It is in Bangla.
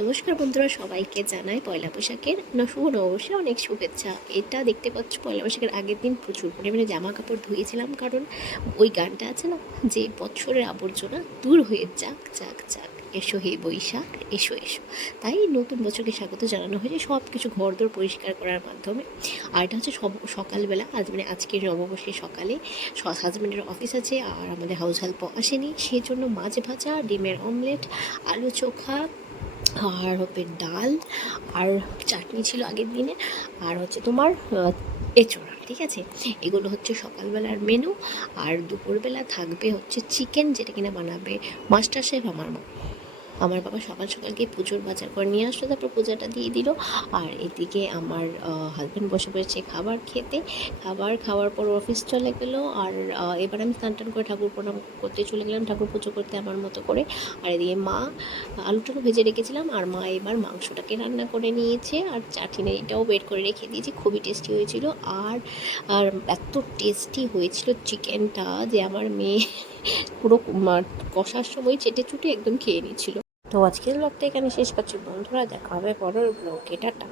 নমস্কার বন্ধুরা, সবাইকে জানাই পয়লা বৈশাখের শুভ নববর্ষে অনেক শুভেচ্ছা। এটা দেখতে পাচ্ছ, পয়লা বৈশাখের আগের দিন প্রচুর পরিমাণে জামা কাপড় ধুয়েছিলাম, কারণ ওই গানটা আছে না, যে বছরের আবর্জনা দূর হয়ে যাক যাক যাক, এসো হে বৈশাখ এসো এসো। তাই নতুন বছরকে স্বাগত জানানো হয়েছে সব কিছু ঘরদোর পরিষ্কার করার মাধ্যমে। আর এটা হচ্ছে সকালবেলা, আজকের নববর্ষের সকালে হাজব্যান্ডের অফিস আছে আর আমাদের হাউস হেল্পও আসেনি, সেই জন্য মাছ ভাজা, ডিমের অমলেট, আলু চোখা, আর ডাল, আর চাটনি ছিল আগের দিনে, আর হচ্ছে তোমার এঁচোড়া। ঠিক আছে, এগুলো হচ্ছে সকালবেলার মেনু। আর দুপুরবেলা থাকবে হচ্ছে চিকেন, যেটা কিনা বানাবে মাস্টার শেফ আমার বাবা সকাল সকাল গিয়ে পুজোর বাজার করে নিয়ে আসলো, তারপর পূজাটা দিয়ে দিল। আর এদিকে আমার হাজব্যান্ড বসে পড়েছে খাবার খেতে। খাবার খাওয়ার পর অফিস চলে গেলো। আর এবার আমি স্নান টান করে ঠাকুর প্রণাম করতে চলে গেলাম, ঠাকুর পুজো করতে আমার মতো করে। আর এদিকে মা আলুটাকে ভেজে রেখেছিলাম, আর মা এবার মাংসটাকে রান্না করে নিয়েছে, আর চাটনিটাও বের করে রেখে দিয়েছি। খুবই টেস্টি হয়েছিল। আর আর এত টেস্টি হয়েছিল চিকেনটা যে আমার মেয়ে পুরো কষার সময় চেটে চুটে একদম খেয়ে নিচ্ছিল। তো আজকের ব্লগটা এখানে শেষ করছি বন্ধুরা, দেখা হবে পরের ব্লগে, টাটা।